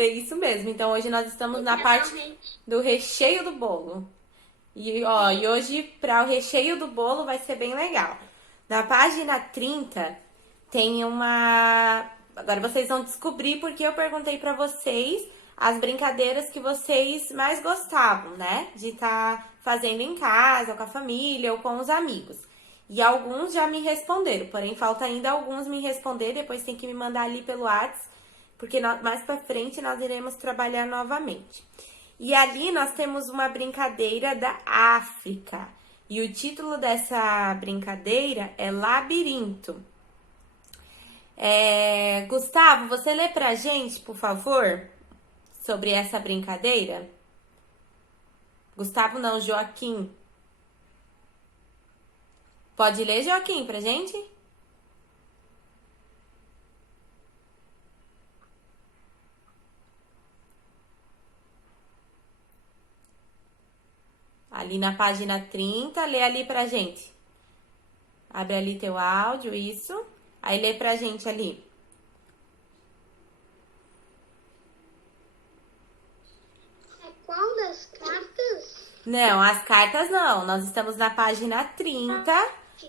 É isso mesmo. Então hoje nós estamos na parte do recheio do bolo. E, ó, e hoje para o recheio do bolo vai ser bem legal. Na página 30 tem uma. Agora vocês vão descobrir porque eu perguntei para vocês as brincadeiras que vocês mais gostavam, né? De estar fazendo em casa, ou com a família, ou com os amigos. E alguns já me responderam, porém falta ainda alguns me responder, depois tem que me mandar ali pelo WhatsApp, porque mais pra frente nós iremos trabalhar novamente. E ali nós temos uma brincadeira da África. E o título dessa brincadeira é Labirinto. Gustavo, você lê pra gente, por favor, sobre essa brincadeira? Gustavo não, Joaquim. Pode ler, Joaquim, pra gente? Ali na página 30, lê ali pra gente. Abre ali teu áudio, isso. Aí lê pra gente ali. Qual das cartas? Não, as cartas não. Nós estamos na página 30,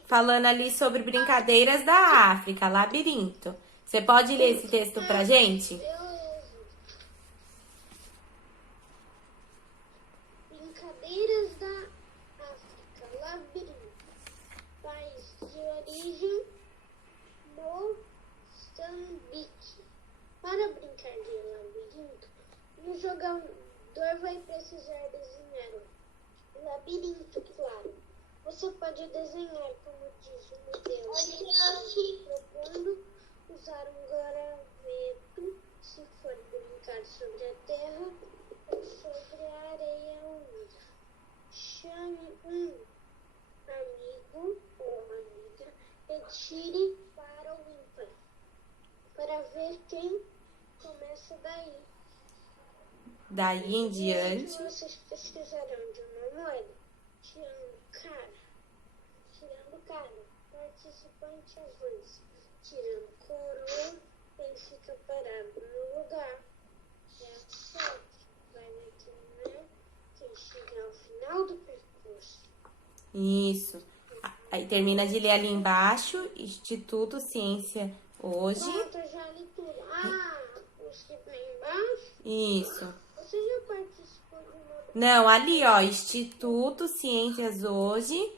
falando ali sobre brincadeiras da África, labirinto. Você pode ler esse texto pra gente? Brincadeiras da África, labirinto. País de origem, Moçambique. Para brincar de labirinto, o jogador vai precisar desenhar um labirinto, claro. Você pode desenhar, como diz o modelo, propondo usar um graveto, se for brincar sobre a terra ou sobre a areia úmida. Chame um amigo ou amiga e tire para o ímpar, para ver quem começa daí. Daí em diante. Vocês precisarão de uma moeda. Tirando cara, participante avança. Tirando coroa, ele fica parado no lugar. É a sorte. Vai determinar quem chega ao final do percurso. Isso. Aí termina de ler ali embaixo, Instituto Ciência Hoje. Pronto, eu já li tudo. Os que tem embaixo? Isso. Você já participou de uma... Não, ali, ó, Instituto Ciências Hoje.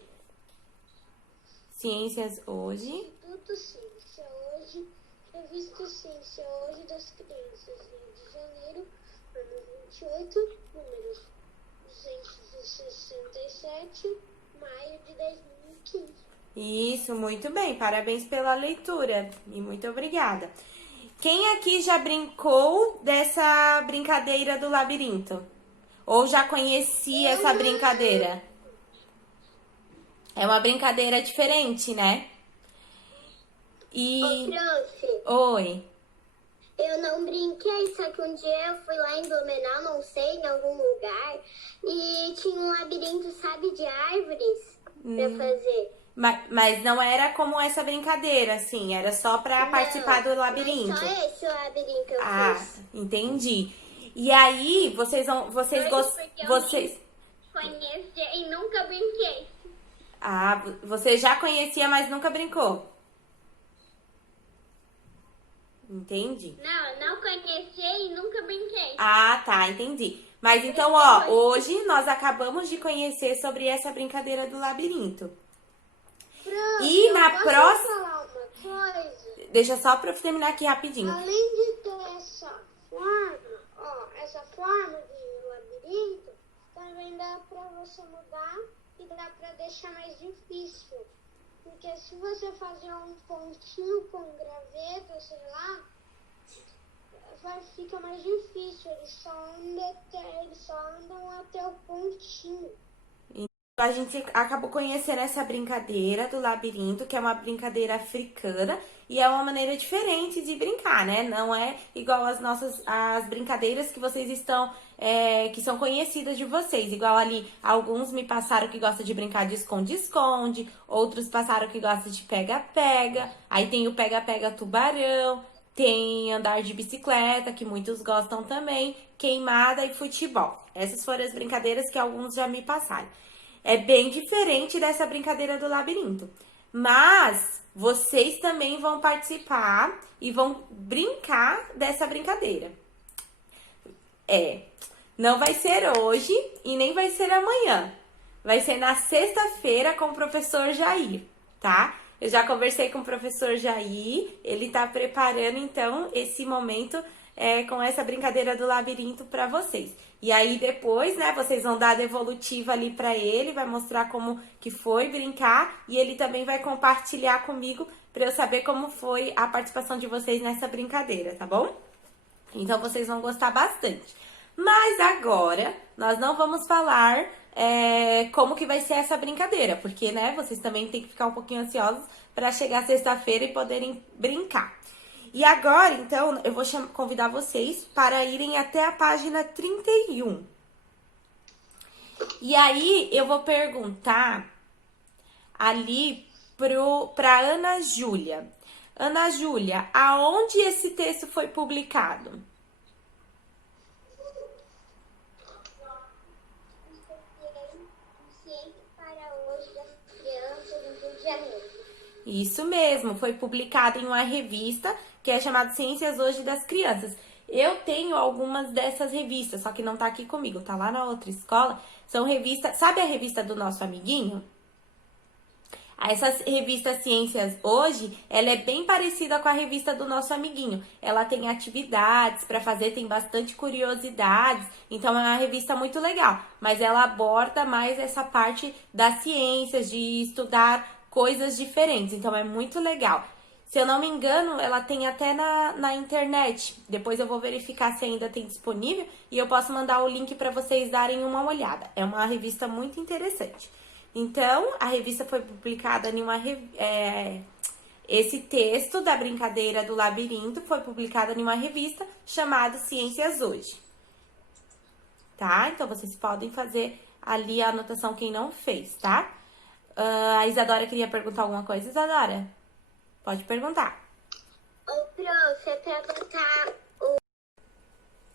Ciências Hoje. Instituto Ciência Hoje, Revista Ciência Hoje das Crianças, Rio de Janeiro, ano 28, número 267, maio de 2015. Isso, muito bem. Parabéns pela leitura e muito obrigada. Quem aqui já brincou dessa brincadeira do labirinto? Ou já conhecia essa brincadeira? É uma brincadeira diferente, né? Ô, prof, Oi. eu não brinquei, só que um dia eu fui lá em Blumenau, não sei, em algum lugar, e tinha um labirinto, sabe, de árvores pra fazer. Mas não era como essa brincadeira, assim, era só pra participar do labirinto. Mas só esse labirinto eu fiz. Entendi. E aí, vocês Conheci e nunca brinquei. você já conhecia, mas nunca brincou. Entendi. Não conheci e nunca brinquei. Tá, entendi. Mas então, ó, hoje nós acabamos de conhecer sobre essa brincadeira do labirinto. E na próxima... falar uma coisa? Deixa só pra eu terminar aqui rapidinho. Além de ter essa forma de labirinto, também dá pra você mudar e dá pra deixar mais difícil. Porque se você fazer um pontinho com graveto, sei lá, fica mais difícil. Eles só andam até o pontinho. A gente acabou conhecendo essa brincadeira do labirinto, que é uma brincadeira africana e é uma maneira diferente de brincar, né? Não é igual as brincadeiras que vocês estão, que são conhecidas de vocês. Igual ali, alguns me passaram que gostam de brincar de esconde-esconde, outros passaram que gostam de pega-pega, aí tem o pega-pega tubarão. tem andar de bicicleta, que muitos gostam também, queimada e futebol. Essas foram as brincadeiras que alguns já me passaram. É bem diferente dessa brincadeira do labirinto. Mas vocês também vão participar e vão brincar dessa brincadeira. Não vai ser hoje e nem vai ser amanhã. Vai ser na sexta-feira com o professor Jair, tá? Eu já conversei com o professor Jair, ele tá preparando então esse momento com essa brincadeira do labirinto para vocês. E aí depois, né, vocês vão dar a devolutiva ali para ele, vai mostrar como que foi brincar e ele também vai compartilhar comigo para eu saber como foi a participação de vocês nessa brincadeira, tá bom? Então vocês vão gostar bastante. Mas agora nós não vamos falar como que vai ser essa brincadeira, porque, né, vocês também têm que ficar um pouquinho ansiosos para chegar sexta-feira e poderem brincar. E agora, então, eu vou convidar vocês para irem até a página 31. E aí, eu vou perguntar ali para Ana Júlia. Ana Júlia, aonde esse texto foi publicado? Isso mesmo, foi publicado em uma revista que é chamada Ciências Hoje das Crianças. Eu tenho algumas dessas revistas, só que não tá aqui comigo, tá lá na outra escola. São revistas, sabe a revista do nosso amiguinho? Essa revista Ciências Hoje, ela é bem parecida com a revista do nosso amiguinho. Ela tem atividades para fazer, tem bastante curiosidades, então é uma revista muito legal. Mas ela aborda mais essa parte das ciências, de estudar coisas diferentes, então é muito legal. Se eu não me engano, ela tem até na internet. Depois eu vou verificar se ainda tem disponível e eu posso mandar o link para vocês darem uma olhada. É uma revista muito interessante. Então, a revista foi publicada em uma... esse texto da brincadeira do labirinto foi publicado em uma revista chamada Ciências Hoje. Tá? Então, vocês podem fazer ali a anotação quem não fez, tá? A Isadora queria perguntar alguma coisa, Isadora? Pode perguntar. Ô, prof, é pra botar o...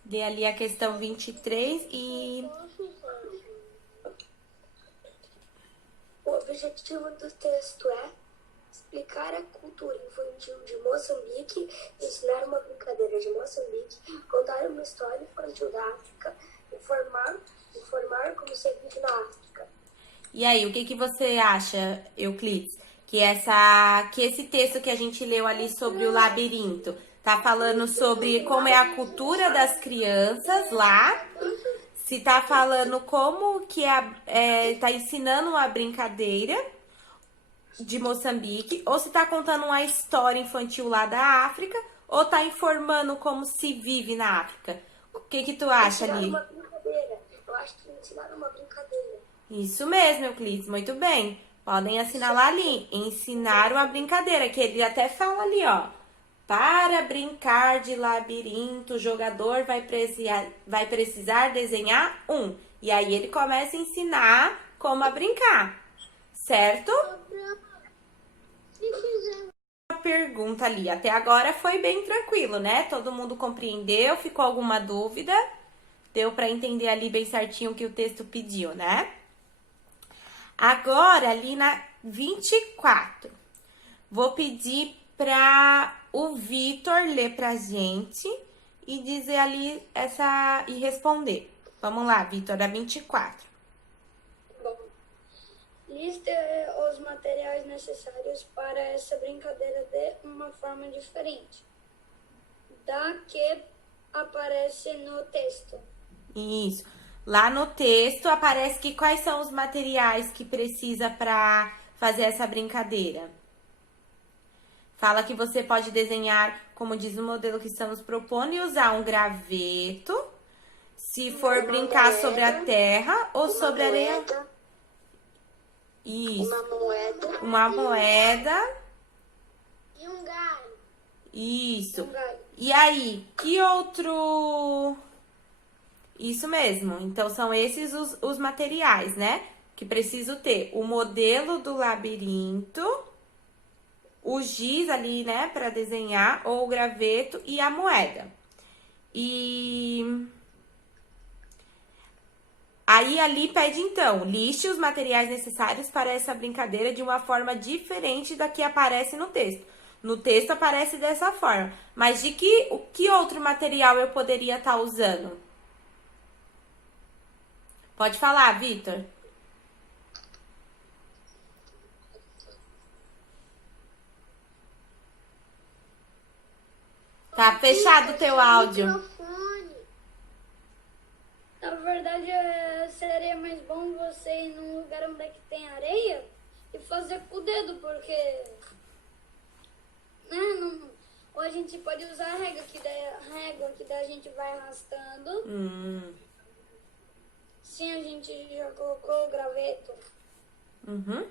Dê ali a questão 23 e... O objetivo do texto é explicar a cultura infantil de Moçambique, ensinar uma brincadeira de Moçambique, contar uma história infantil da África, informar como se vive na África. E aí, o que você acha, Euclides? Que esse texto que a gente leu ali sobre o labirinto tá falando sobre como é a cultura das crianças lá, se tá falando como que tá ensinando uma brincadeira de Moçambique, ou se tá contando uma história infantil lá da África, ou tá informando como se vive na África. O que tu acha ali? Uma brincadeira. Eu acho que ensinar uma brincadeira. Isso mesmo, Euclides, muito bem. Podem assinalar ali, ensinar uma brincadeira, que ele até fala ali, ó. Para brincar de labirinto, o jogador vai precisar desenhar um. E aí ele começa a ensinar como a brincar, certo? Uma pergunta ali, até agora foi bem tranquilo, né? Todo mundo compreendeu, ficou alguma dúvida? Deu para entender ali bem certinho o que o texto pediu, né? Agora, ali na 24, vou pedir para o Vitor ler pra gente e dizer ali e responder. Vamos lá, Vitor, a 24. Bom, liste os materiais necessários para essa brincadeira de uma forma diferente da que aparece no texto. Isso. Lá no texto aparece que quais são os materiais que precisa para fazer essa brincadeira. Fala que você pode desenhar, como diz o modelo que estamos propondo, e usar um graveto, se for brincar sobre a terra ou sobre a areia. Isso. Uma moeda. E um galho. Isso. E aí, que outro... Isso mesmo. Então, são esses os materiais, né? Que preciso ter. O modelo do labirinto. o giz ali, né, para desenhar, ou o graveto e a moeda. E aí ali pede então, liste os materiais necessários para essa brincadeira de uma forma diferente da que aparece no texto. No texto aparece dessa forma, mas o que outro material eu poderia estar usando? Pode falar, Vitor. Tá fechado o teu áudio. Microfone. Na verdade, seria mais bom você ir num lugar onde é que tem areia e fazer com o dedo, porque... Né, não, ou a gente pode usar a régua, que daí a gente vai arrastando. Sim, a gente já colocou o graveto. Uhum.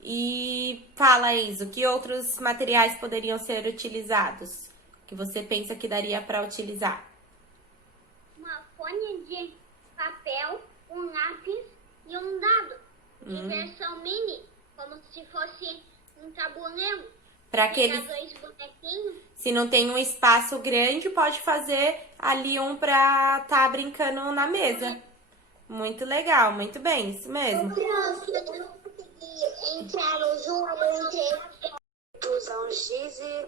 E fala, Enzo, que outros materiais poderiam ser utilizados? Que você pensa que daria para utilizar? Uma folha de papel, um lápis e um dado. De versão mini, como se fosse um tabuleiro. Para aqueles, Dois bonequinhos. se não tem um espaço grande, pode fazer ali um para tá brincando na mesa. Muito legal, muito bem, isso mesmo. Criança, eu não consegui entrar no jogo, eu entrei. Usar um giz e,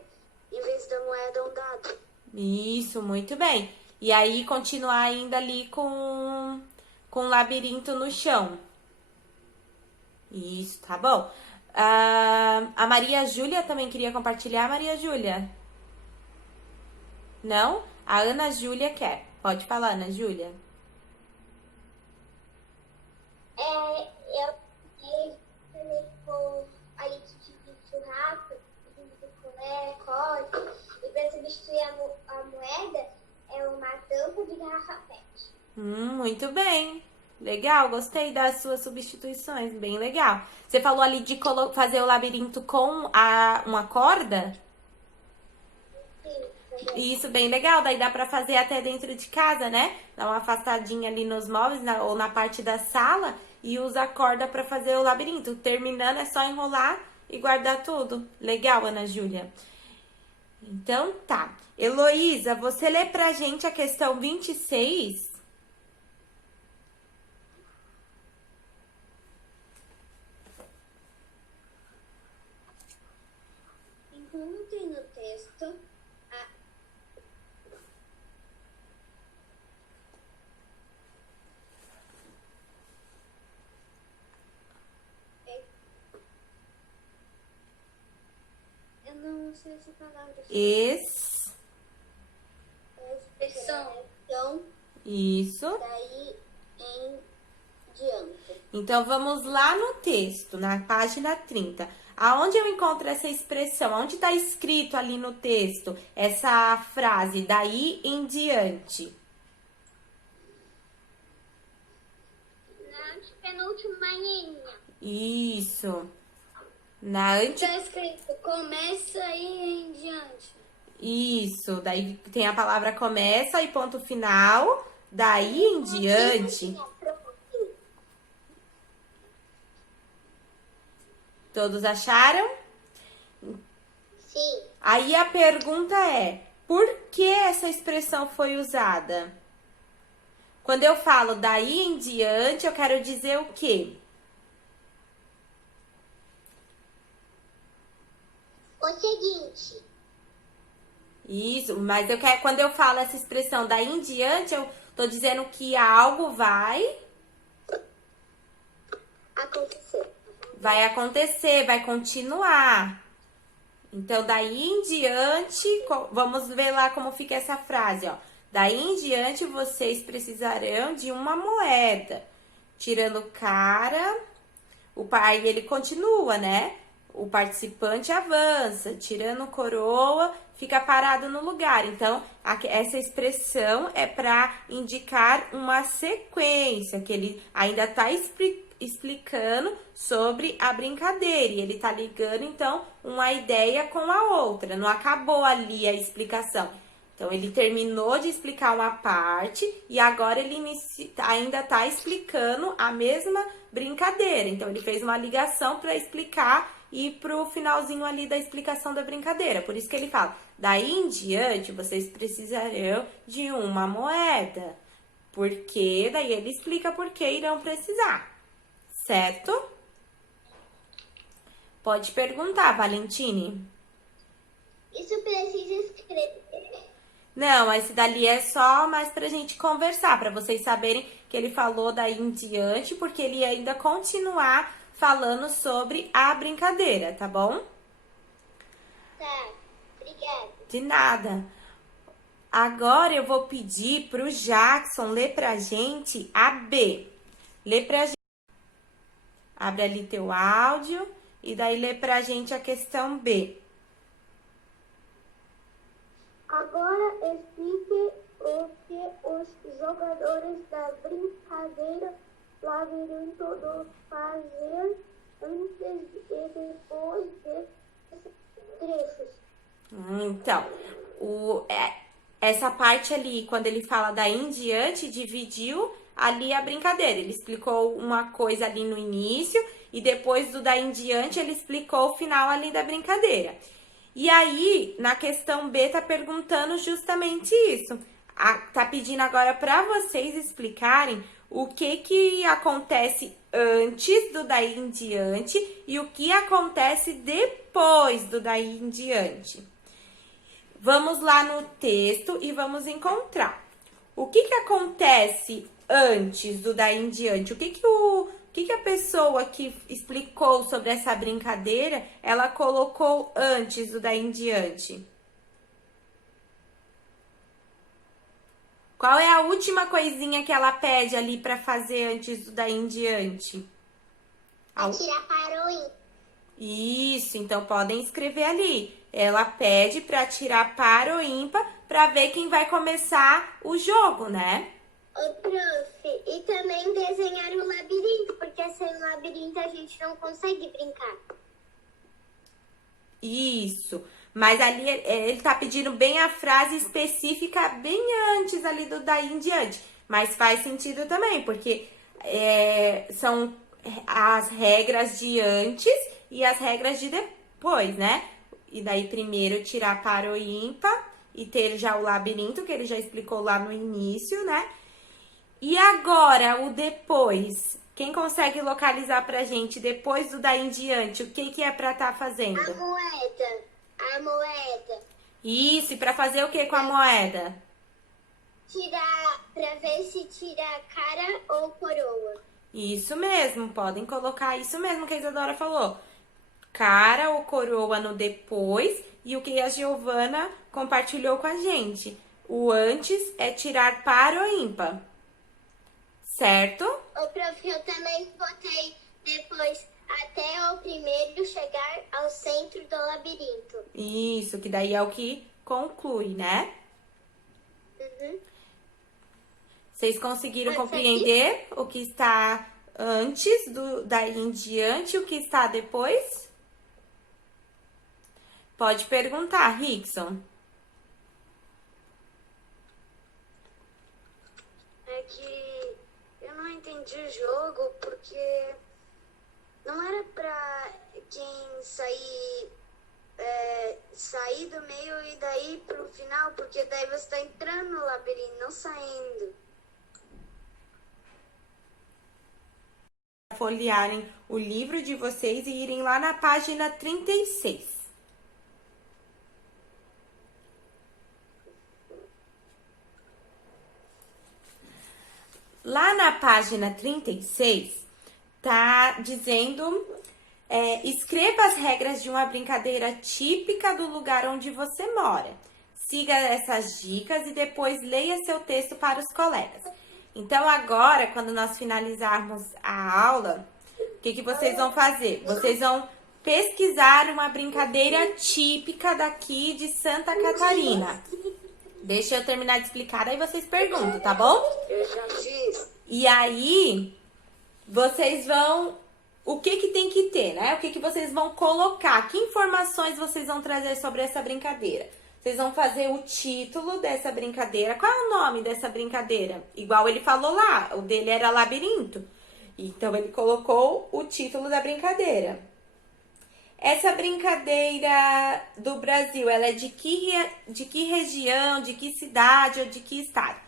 em vez da moeda, um dado. Isso, muito bem. E aí continuar ainda ali com o labirinto no chão. Isso, tá bom. A Maria Júlia também queria compartilhar, Maria Júlia? Não? A Ana Júlia quer. Pode falar, Ana Júlia. Eu também com a leite de churrasco, de colher, corte, e para substituir a moeda é uma tampa de garrafa PET. Muito bem. Legal, gostei das suas substituições, bem legal. Você falou ali de fazer o labirinto com uma corda? Sim, também. Isso, bem legal. Daí dá pra fazer até dentro de casa, né? Dá uma afastadinha ali nos móveis ou na parte da sala e usa a corda pra fazer o labirinto. Terminando, é só enrolar e guardar tudo. Legal, Ana Júlia. Então, tá. Heloísa, você lê pra gente a questão 26? Encontre no texto eu não sei essa palavra. Expressão. Isso. Daí em diante. Então, vamos lá no texto, na página 30. Aonde eu encontro essa expressão? Onde está escrito ali no texto essa frase, daí em diante? Na penúltima linha. Isso. Na ante... Tá escrito, começa aí em diante. Isso. Daí tem a palavra começa e ponto final. Daí em diante. Todos acharam? Sim. Aí a pergunta é, por que essa expressão foi usada? Quando eu falo daí em diante, eu quero dizer o quê? O seguinte. Isso, mas eu quero, quando eu falo essa expressão daí em diante, eu tô dizendo que algo vai acontecer, vai continuar. Então, daí em diante, vamos ver lá como fica essa frase, ó. Daí em diante, vocês precisarão de uma moeda. Tirando cara, o pai, ele continua, né? O participante avança, tirando coroa, fica parado no lugar. Então, essa expressão é para indicar uma sequência, que ele ainda está explicando sobre a brincadeira. E ele está ligando, então, uma ideia com a outra. Não acabou ali a explicação. Então, ele terminou de explicar uma parte e agora ele ainda está explicando a mesma brincadeira. Então, ele fez uma ligação para explicar e pro finalzinho ali da explicação da brincadeira. Por isso que ele fala, daí em diante vocês precisarão de uma moeda. Porque daí ele explica por que irão precisar, certo? Pode perguntar, Valentine. Isso precisa escrever. Não, esse dali é só mais pra gente conversar, pra vocês saberem que ele falou daí em diante, porque ele ia ainda continuar falando sobre a brincadeira, tá bom? Tá, obrigada. De nada. Agora eu vou pedir pro Jackson ler pra gente a B. Lê pra gente. Abre ali teu áudio e daí lê pra gente a questão B. Agora explique o que os jogadores da brincadeira labirinto do fazer antes e depois desses trechos. Então, essa parte ali, quando ele fala daí em diante, dividiu ali a brincadeira. Ele explicou uma coisa ali no início e depois do daí em diante ele explicou o final ali da brincadeira. E aí, na questão B, tá perguntando justamente isso. Tá pedindo agora para vocês explicarem o que acontece antes do daí em diante e o que acontece depois do daí em diante. Vamos lá no texto e vamos encontrar. O que acontece antes do daí em diante? O que a pessoa que explicou sobre essa brincadeira, ela colocou antes do daí em diante? Qual é a última coisinha que ela pede ali para fazer antes do daí em diante? Tirar para o ímpar. Isso, então podem escrever ali. Ela pede para tirar par ou ímpar para ver quem vai começar o jogo, né? Ô, prof, e também desenhar um labirinto, porque sem um labirinto a gente não consegue brincar. Isso, mas ali ele tá pedindo bem a frase específica bem antes ali do daí em diante. Mas faz sentido também, porque são as regras de antes e as regras de depois, né? E daí primeiro tirar par ou ímpar e ter já o labirinto, que ele já explicou lá no início, né? E agora, o depois? Quem consegue localizar pra gente, depois do daí em diante, o que é pra estar fazendo? A moeda. A moeda. Isso, e pra fazer o que com a moeda? Tirar, pra ver se tira a cara ou coroa. Isso mesmo, podem colocar isso mesmo que a Isadora falou. Cara ou coroa no depois, e o que a Giovana compartilhou com a gente. O antes é tirar par ou ímpar. Certo? Ô, prof, eu também botei depois até o primeiro chegar ao centro do labirinto. Isso, que daí é o que conclui, né? Uhum. Vocês conseguiram compreender o que está antes daí em diante e o que está depois? Pode perguntar, Rickson. É que eu não entendi o jogo porque não era pra quem sair do meio e daí pro final, porque daí você tá entrando no labirinto, não saindo. Folhearem o livro de vocês e irem lá na página 36. Lá na página 36, tá dizendo, escreva as regras de uma brincadeira típica do lugar onde você mora. Siga essas dicas e depois leia seu texto para os colegas. Então, agora, quando nós finalizarmos a aula, o que vocês vão fazer? Vocês vão pesquisar uma brincadeira típica daqui de Santa Catarina. Deixa eu terminar de explicar, aí vocês perguntam, tá bom? Eu já fiz. E aí, vocês vão... O que tem que ter, né? O que vocês vão colocar? Que informações vocês vão trazer sobre essa brincadeira? Vocês vão fazer o título dessa brincadeira. Qual é o nome dessa brincadeira? Igual ele falou lá, o dele era labirinto. Então, ele colocou o título da brincadeira. Essa brincadeira do Brasil, ela é de que região, de que cidade ou de que estado?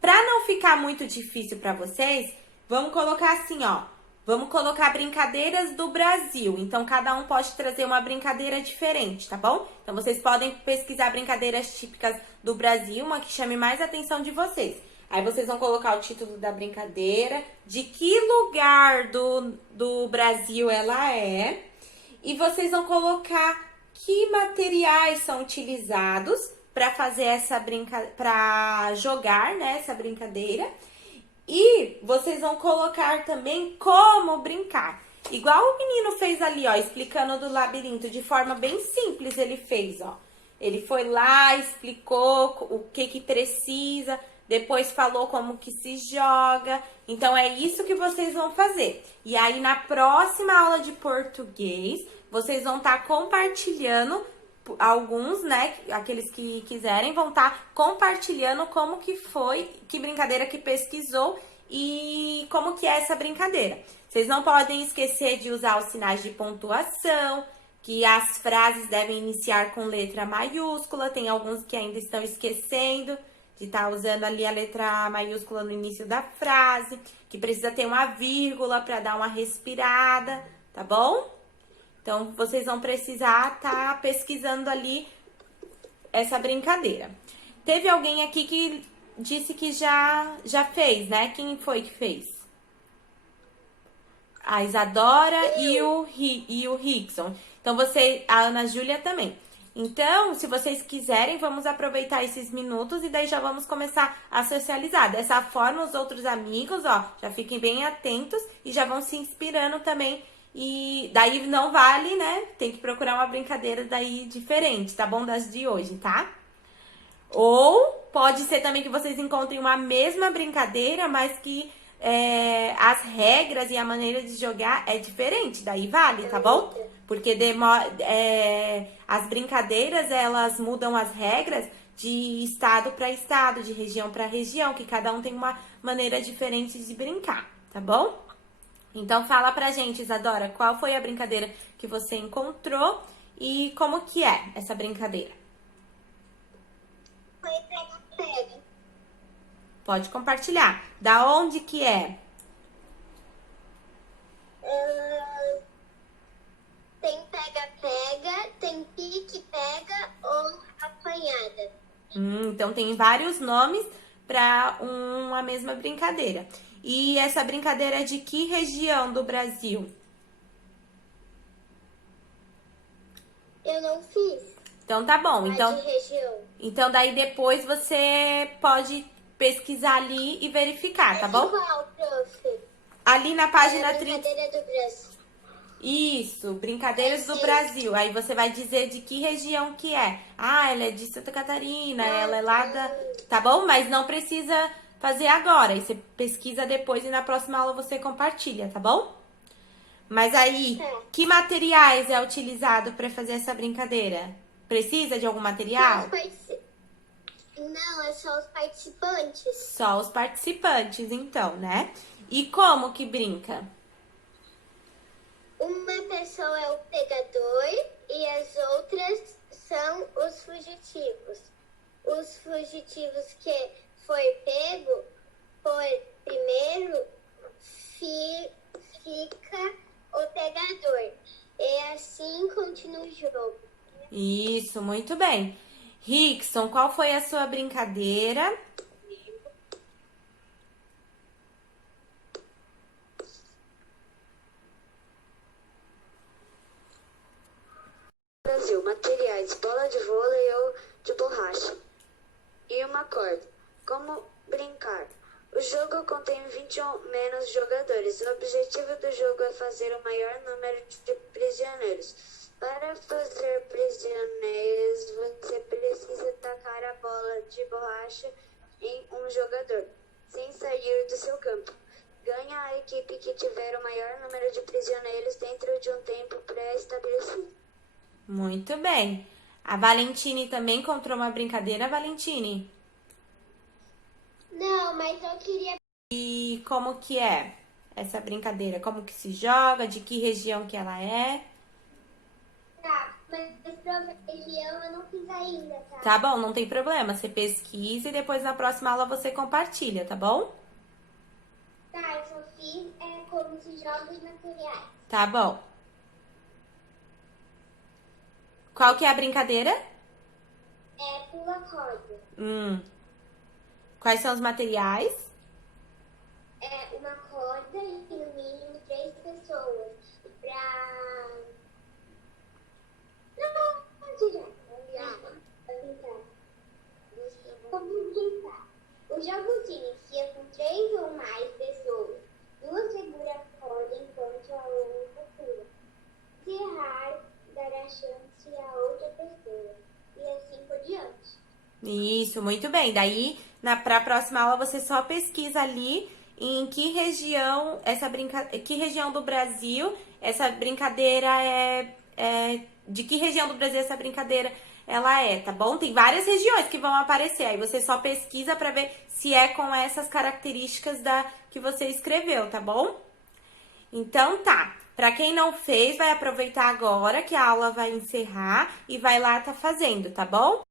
Para não ficar muito difícil para vocês, vamos colocar assim, ó. Vamos colocar brincadeiras do Brasil. Então, cada um pode trazer uma brincadeira diferente, tá bom? Então, vocês podem pesquisar brincadeiras típicas do Brasil, uma que chame mais a atenção de vocês. Aí, vocês vão colocar o título da brincadeira, de que lugar do Brasil ela é. E vocês vão colocar que materiais são utilizados para fazer essa para jogar, né, essa brincadeira. E vocês vão colocar também como brincar. Igual o menino fez ali, ó, explicando do labirinto, de forma bem simples ele fez, ó. Ele foi lá, explicou o que precisa, depois falou como que se joga. Então, é isso que vocês vão fazer. E aí, na próxima aula de português, vocês vão estar compartilhando, alguns, né, aqueles que quiserem, vão estar compartilhando como que foi, que brincadeira que pesquisou e como que é essa brincadeira. Vocês não podem esquecer de usar os sinais de pontuação, que as frases devem iniciar com letra maiúscula, tem alguns que ainda estão esquecendo de estar usando ali a letra maiúscula no início da frase, que precisa ter uma vírgula para dar uma respirada, tá bom? Então, vocês vão precisar estar pesquisando ali essa brincadeira. Teve alguém aqui que disse que já fez, né? Quem foi que fez? A Isadora e o Rickson. Então, a Ana Júlia também. Então, se vocês quiserem, vamos aproveitar esses minutos e daí já vamos começar a socializar. Dessa forma, os outros amigos, ó, já fiquem bem atentos e já vão se inspirando também. E daí não vale, né? Tem que procurar uma brincadeira daí diferente, tá bom? Das de hoje, tá? Ou pode ser também que vocês encontrem uma mesma brincadeira, mas que as regras e a maneira de jogar é diferente. Daí vale, tá bom? Porque as brincadeiras, elas mudam as regras de estado para estado, de região para região, que cada um tem uma maneira diferente de brincar, tá bom? Então, fala pra gente, Isadora, qual foi a brincadeira que você encontrou e como que é essa brincadeira? Foi pega-pega. Pode compartilhar. Da onde que é? Tem pega-pega, tem pique-pega ou apanhada. Então, tem vários nomes para uma mesma brincadeira. E essa brincadeira é de que região do Brasil? Eu não fiz. Então, tá bom. De região. Então, daí depois você pode pesquisar ali e verificar, tá bom? Qual, prof? Ali na página 30. Brincadeira do Brasil. Isso, brincadeiras do Brasil. Aí você vai dizer de que região que é. Ah, ela é de Santa Catarina, ela é lá da... Tá bom? Mas não precisa fazer agora. Aí você pesquisa depois e na próxima aula você compartilha, tá bom? Mas aí, que materiais é utilizado para fazer essa brincadeira? Precisa de algum material? Não, é só os participantes. Só os participantes, então, né? E como que brinca? Uma pessoa é o pegador e as outras são os fugitivos. Os fugitivos que foi pego por primeiro fica o pegador. E assim continua o jogo. Isso, muito bem. Rickson, qual foi a sua brincadeira? Brasil, materiais, bola de vôlei ou de borracha e uma corda. Como brincar? O jogo contém 21 menos jogadores. O objetivo do jogo é fazer o maior número de prisioneiros. Para fazer prisioneiros, você precisa tacar a bola de borracha em um jogador, sem sair do seu campo. Ganha a equipe que tiver o maior número de prisioneiros dentro de um tempo pré-estabelecido. Muito bem. A Valentine também encontrou uma brincadeira, Valentine? Não, mas eu queria... E como que é essa brincadeira? Como que se joga? De que região que ela é? Tá, mas pra região eu não fiz ainda, tá? Tá bom, não tem problema. Você pesquisa e depois na próxima aula você compartilha, tá bom? Tá, eu só fiz como se joga os materiais. Tá bom. Qual que é a brincadeira? Pula corda. Quais são os materiais? Uma corda e no mínimo 3 pessoas. Vamos brincar. O jogo se inicia com 3 ou mais pessoas. 2 segura a corda enquanto a outra pula. Se errar, dará chance a outra pessoa. E assim por diante. Isso, muito bem. Daí, pra próxima aula, você só pesquisa ali em que região que região do Brasil essa brincadeira de que região do Brasil essa brincadeira ela tá bom? Tem várias regiões que vão aparecer. Aí você só pesquisa pra ver se é com essas características que você escreveu, tá bom? Então tá. Pra quem não fez, vai aproveitar agora que a aula vai encerrar e vai lá tá fazendo, tá bom?